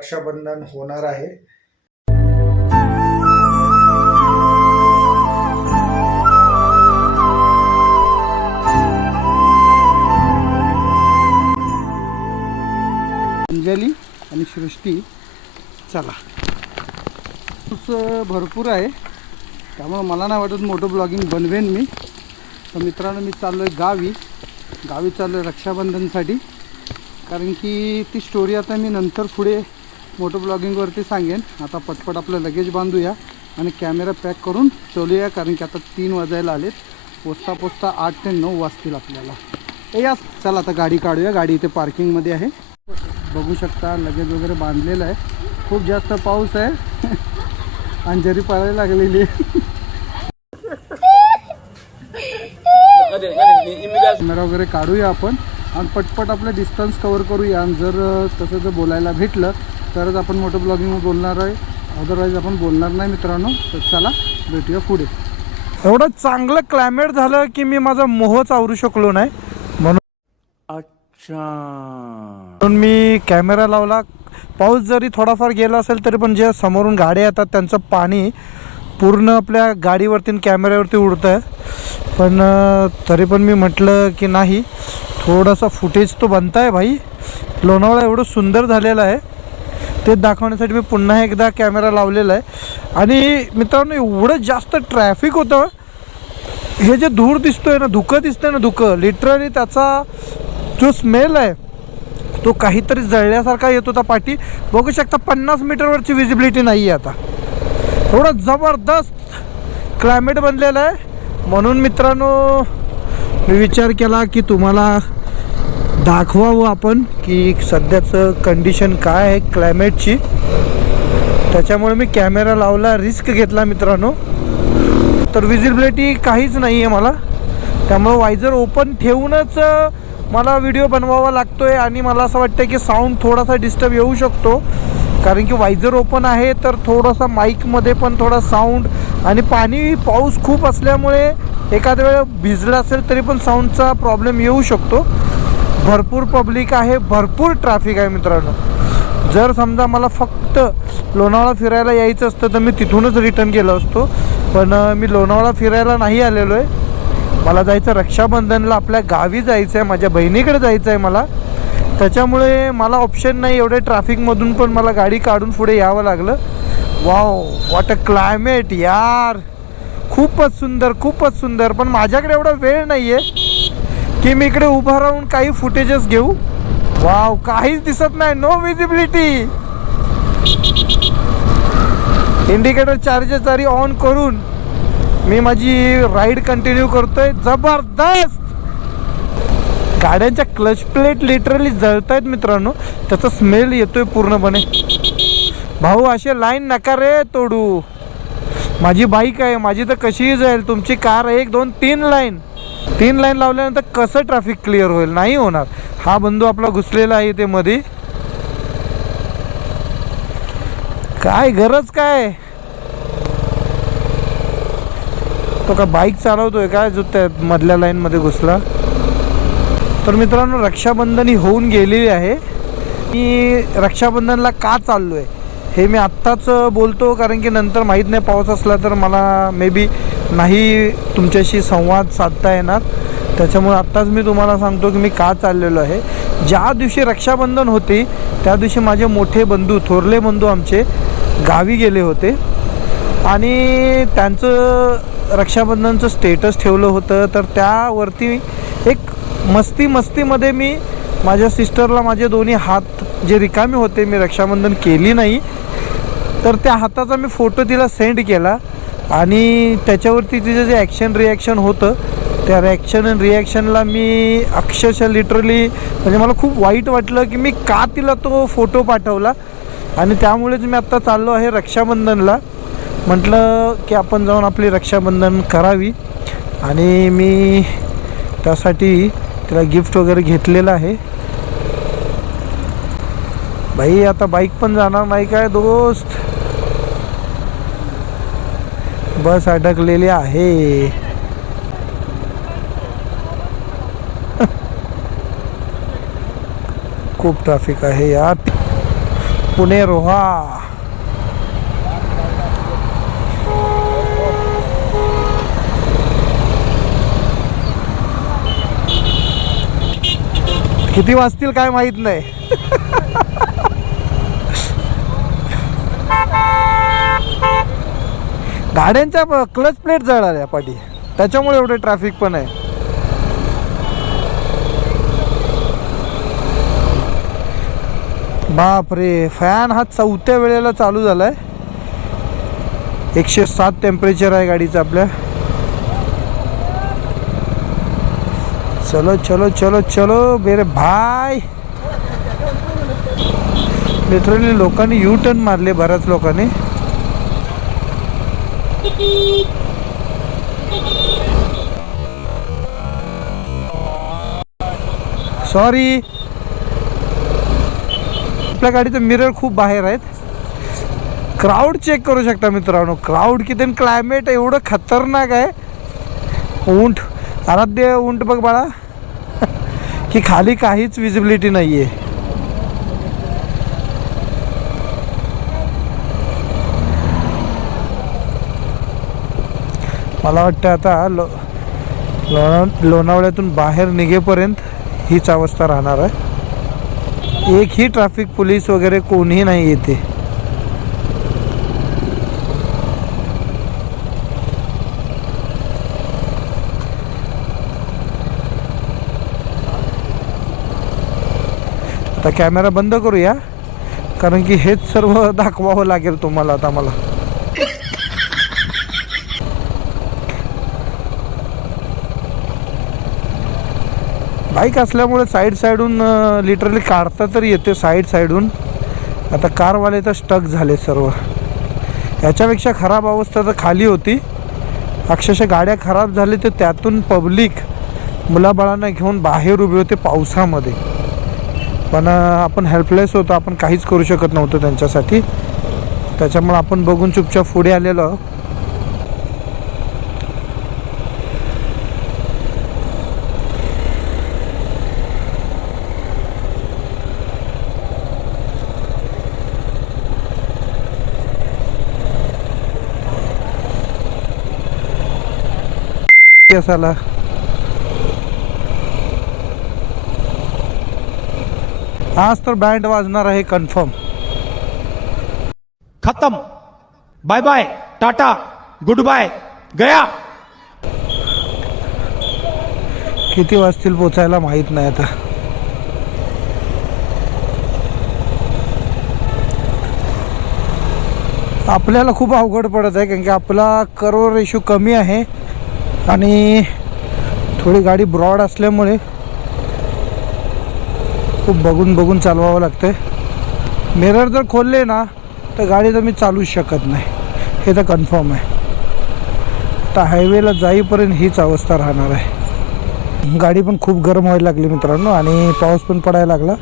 रक्षाबंधन होणार आहे. अंजली आणि सृष्टी चला. पाऊस भरपूर आहे. त्यामुळं मला नाही वाटत मोठं ब्लॉगिंग बनवेन मी. तर मित्रांनो मी चाललो आहे गावी. गावी चाललो आहे रक्षाबंधनसाठी. कारण की ती स्टोरी आता मी नंतर पुढे मोटो ब्लॉगिंगवरती सांगेन. आता पटपट आपलं लगेज बांधूया आणि कॅमेरा पॅक करून चलूया कारण की आता तीन वाजायला आलेत. पोचता पोचता आठ ते नऊ वाजतील आपल्याला. ए या चला आता गाडी काढूया. गाडी इथे पार्किंगमध्ये आहे. बघू शकता लगेज वगैरे बांधलेलं आहे. खूप जास्त पाऊस आहे. आणि जरी पळायला लागलेली आहे. कॅमेरा वगैरे काढूया आपण. आणि पटपट आपलं डिस्टन्स कवर करूया. आणि जर तसं जर बोलायला भेटलं तरच आपण मोठं ब्लॉगिंग बोलणार आहे. अदरवाईज आपण बोलणार नाही मित्रांनो. तर चला भेटूया पुढे. एवढं चांगलं क्लायमेट झालं की मी माझा मोहच आवरू शकलो नाही. म्हणून म्हणून मी कॅमेरा लावला. पाऊस जरी थोडाफार गेला असेल तरी पण जे समोरून गाड्या येतात त्यांचं पाणी पूर्ण आपल्या गाडीवरती आणि कॅमेऱ्यावरती उडतं आहे पण तरी पण मी म्हटलं की नाही थोडासा फुटेज तो बनता आहे भाई. लोणावळा एवढं सुंदर झालेलं आहे. ते दाखवण्यासाठी मी पुन्हा एकदा कॅमेरा लावलेला आहे. आणि मित्रांनो एवढं जास्त ट्रॅफिक होतं हे जे धूर दिसतोय ना धुकं दिसतंय ना धुकं लिटरली त्याचा जो स्मेल आहे तो काहीतरी जळल्यासारखा येत होता पाठी. बघू शकता पन्नास मीटरवरची विजिबिलिटी नाही आहे आता. एवढं जबरदस्त क्लायमेट बनलेलं आहे. म्हणून मित्रांनो मी विचार केला की तुम्हाला दाखवावं आपण की सध्याचं कंडिशन काय आहे क्लायमेटची त्याच्यामुळे मी कॅमेरा लावला रिस्क घेतला मित्रांनो. तर विजिबिलिटी काहीच नाही आहे मला. त्यामुळं वायझर ओपन ठेवूनच मला व्हिडिओ बनवावा लागतो आहे आणि मला असं वाटतं की साऊंड थोडासा डिस्टर्ब येऊ शकतो. कारण की वायझर ओपन आहे तर थोडासा माईकमध्ये पण थोडा साऊंड आणि पाणी पाऊस खूप असल्यामुळे एखाद्या वेळेला भिजलं असेल तरी पण साऊंडचा प्रॉब्लेम येऊ शकतो. भरपूर पब्लिक आहे भरपूर ट्रॅफिक आहे मित्रांनो. जर समजा मला फक्त लोणावळा फिरायला यायचं असतं तर मी तिथूनच रिटर्न केलं असतो. पण मी लोणावळा फिरायला नाही आलेलो आहे. मला जायचं रक्षाबंधनला आपल्या गावी जायचं आहे माझ्या बहिणीकडे जायचं आहे मला. त्याच्यामुळे मला ऑप्शन नाही एवढ्या ट्रॅफिकमधून पण मला गाडी काढून पुढे यावं लागलं. वाव वॉट अ क्लायमेट यार! खूपच सुंदर खूपच सुंदर. पण माझ्याकडे एवढा वेळ नाही आहे की मी इकडे उभा राहून काही फुटेजेस घेऊ? वाव काहीच दिसत नाही. नो विजिबिलिटी इंडिकेटर चार्जेस जरी ऑन करून मी माझी राईड कंटिन्यू करतोय. जबरदस्त! गाड्यांच्या क्लच प्लेट लिटरली जळत आहेत मित्रांनो. त्याचा स्मेल येतोय पूर्णपणे. भाऊ असे लाईन नका रे तोडू. माझी बाईक आहे. माझी तर कशीही जाईल. तुमची कार एक दोन तीन लाईन तीन लाईन लावल्यानंतर कसं ट्रॅफिक क्लिअर होईल? नाही होणार. हा बंधू आपला घुसलेला आहे ते मध्ये काय गरज काय? तो का बाईक चालवतोय काय? जो त्या मधल्या लाईनमध्ये घुसला. तर मित्रांनो रक्षाबंधन ही होऊन गेलेली आहे. मी रक्षाबंधनला का चाललो आहे हे मी आत्ताच बोलतो कारण की नंतर माहीत नाही पाऊस असला तर मला मे बी नाही तुमच्याशी संवाद साधता येणार. त्याच्यामुळे आत्ताच मी तुम्हाला सांगतो की मी का चाललेलो आहे. ज्या दिवशी रक्षाबंधन होते त्या दिवशी माझे मोठे बंधू थोरले बंधू आमचे गावी गेले होते. आणि त्यांचं रक्षाबंधनचं स्टेटस ठेवलं होतं. तर त्यावरती एक मस्ती मस्तीमध्ये मी माझ्या सिस्टरला माझे दोन्ही हात जे रिकामे होते मी रक्षाबंधन केली नाही. तर त्या हाताचा मी फोटो तिला सेंड केला. आणि त्याच्यावरती तिचं जे ॲक्शन रिॲक्शन होतं त्या रिॲक्शन आणि रिॲक्शनला मी अक्षरशः लिटरली म्हणजे मला खूप वाईट वाटलं की मी का तिला तो फोटो पाठवला. आणि त्यामुळेच मी आत्ता चाललो आहे रक्षाबंधनला. म्हटलं की आपण जाऊन आपली रक्षाबंधन करावी. आणि मी त्यासाठी तिला गिफ्ट वगैरे घेतलेलं आहे. भाई आता बाईक पण जाणार नाही काय दोस्त? बस अडकलेली आहे. खूप ट्रॅफिक आहे यार. पुणे रोहा. किती वाजतील काय माहीत नाही. गाड्यांच्या क्लच प्लेट जळाल्या पाठी. त्याच्यामुळे एवढे ट्रॅफिक पण आहे. बापरे फॅन हा चौथ्या वेळेला चालू झालाय. एकशे सात टेम्परेचर आहे गाडीचं आपल्या. चलो चलो चलो चलो मेरे भाय लिटरली लोकांनी यू टर्न मारले बऱ्याच लोकांनी. सॉरी आपल्या गाडीचं मिरर खूप बाहेर आहेत. क्राऊड चेक करू शकता मित्रांनो. क्राऊड किती क्लायमेट एवढं खतरनाक आहे. उंट आराध्य उंट बघ बाळा. की खाली काहीच विजिबिलिटी नाही आहे मला वाटतं आता लो लोणा लोणावळ्यातून बाहेर निघेपर्यंत हीच अवस्था राहणार आहे. एकही ट्रॅफिक पोलीस वगैरे कोणीही नाही येते. आता कॅमेरा बंद करूया कारण की हेच सर्व दाखवावं लागेल तुम्हाला आता मला. बाईक असल्यामुळे साईड साईडहून लिटरली काढता तरी येते साईड साईडहून आता कारवाले तर स्टक झाले सर्व. याच्यापेक्षा खराब अवस्था तर खाली होती. अक्षरशः गाड्या खराब झाले तर त्यातून पब्लिक मुलाबाळांना घेऊन बाहेर उभे होते पावसामध्ये. पण आपण हेल्पलेस होतो आपण काहीच करू शकत नव्हतो त्यांच्यासाठी. त्याच्यामुळे आपण बघून चुपचाप पुढे आलेलो असाला आज तर बँड वाजणार आहे कन्फर्म खत्म. Bye bye tata good bye गया. किती वाजतील पोचायला माहीत नाही आता. आपल्याला खूप अवघड पडत आहे कारण की आपला कर्व रेशो कमी आहे. आणि थोडी गाडी ब्रॉड असल्यामुळे खूप बघून बघून चालवावं लागतंय. मिरर जर खोलले ना तर गाडी तर मी चालूच शकत नाही. हे तर कन्फर्म आहे. तर हायवेला जाईपर्यंत हीच अवस्था राहणार आहे. गाडी पण खूप गरम व्हायला लागली मित्रांनो आणि पाऊस पण पडायला लागला.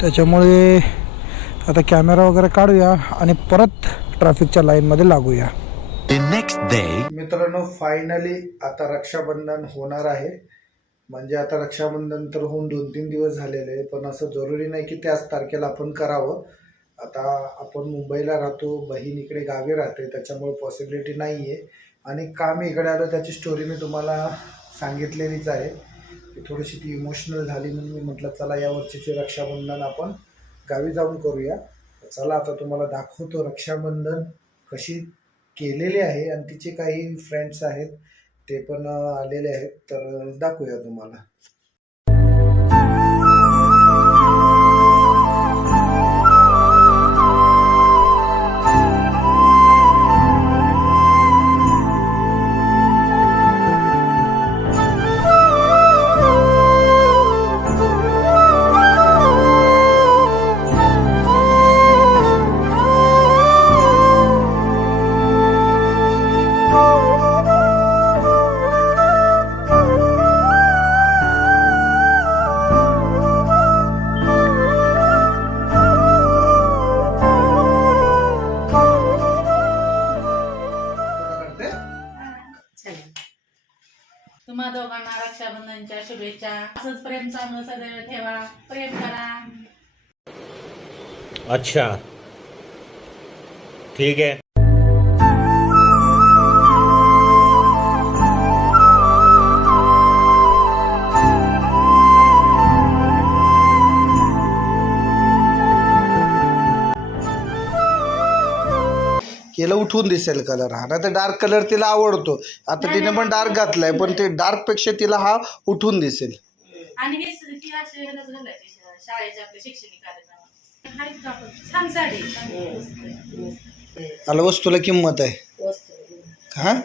त्याच्यामुळे आता कॅमेरा वगैरे काढूया आणि परत ट्रॅफिकच्या लाईनमध्ये लागूया. The next मित्रांनो फायनली आता रक्षाबंधन होणार आहे. म्हणजे आता रक्षाबंधन तर होऊन दोन तीन दिवस झालेले आहे पण असं जरुरी नाही की त्याच तारखेला आपण करावं. आता आपण मुंबईला राहतो बहीण इकडे गावी राहते त्याच्यामुळे पॉसिबिलिटी नाही आहे आणि का मी इकडे आलं त्याची स्टोरी मी तुम्हाला सांगितलेलीच आहे. की थोडीशी ती इमोशनल झाली म्हणून मी म्हटलं चला या वर्षीचे रक्षाबंधन आपण गावी जाऊन करूया. चला आता तुम्हाला दाखवतो रक्षाबंधन कशी केलेली आहे आणि तिचे काही फ्रेंड्स आहेत ते पण आलेले आहेत. तर दाखवूया तुम्हाला. तुम्हा दोघांना रक्षाबंधनच्या शुभेच्छा. असंच प्रेम चांगलं सदैव ठेवा. प्रेम करा. अच्छा. ठीक आहे. केलं उठून दिसेल कलर हा. नाही तर डार्क कलर तिला आवडतो. आता तिने पण डार्क घातलाय पण ते डार्कपेक्षा तिला हा उठून दिसेल. आणि हे स- ती अशी ह्यालाच घालायची शा- शाळेच्या आपल्या शैक्षणिक कार्यक्रमात. हायच का आपण? छान साडी आहे, छान. मला वस्तूला किंमत आहे. हा?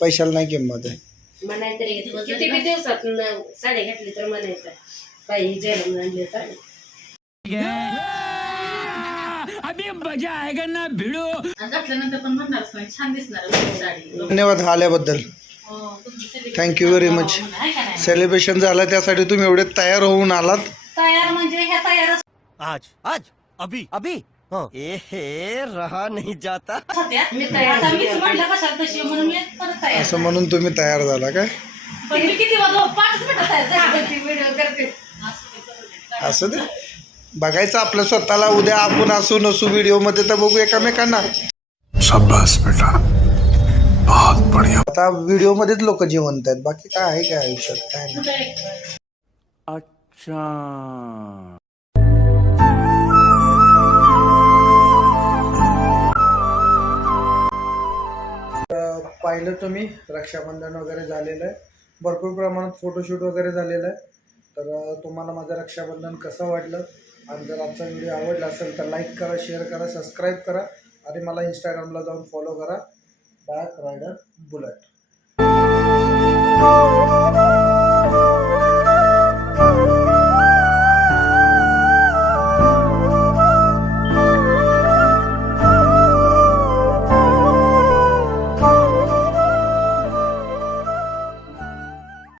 पैशाला नाही किंमत आहे. म्हणाय तरी किती बी दिवसात साडी घातली तर म्हणायचं. काही जेवण आणले तर. आणि घातल्यानंतर पण म्हणणारच नाही छान दिसणार आहे साडी धन्यवाद आल्याबद्दल हो, आहे का नाही? सेलिब्रेशन झालं त्यासाठी तुम्ही एवढे तयार होऊन आलात तयार म्हणजे ह्या आज आज अभी अभी ए हे रहा नहीं जाता होत्या मी तयार आता मीच झाली. म्हटलं कशाला तशी आहे म्हणून मी परत तयार असं म्हणून तुम्ही तयार झाला काय पण मी किती पाच मिनिटं तयार झाली. असं ते बघायचं आपलं स्वतःला उद्या आपण असू नसू व्हिडिओमध्ये तर बघू एकामेकांना. शाबाश बेटा. बहुत बढ़िया. आता व्हिडिओमध्येच लोक जिवंत आहेत. बाकी काय आहे काय आयुष्यात? काय नाही. आहे? पाहिलं तुम्ही रक्षाबंधन वगैरे झालेलं आहे. भरपूर प्रमाणात फोटोशूट वगैरे झालेलं आहे. तर तुम्हाला माझं रक्षाबंधन कसं वाटलं? आणि जर आमचा व्हिडिओ आवडला असेल तर लाईक करा शेअर करा सबस्क्राईब करा आणि मला इंस्टाग्रामला जाऊन फॉलो करा. Back rider bullet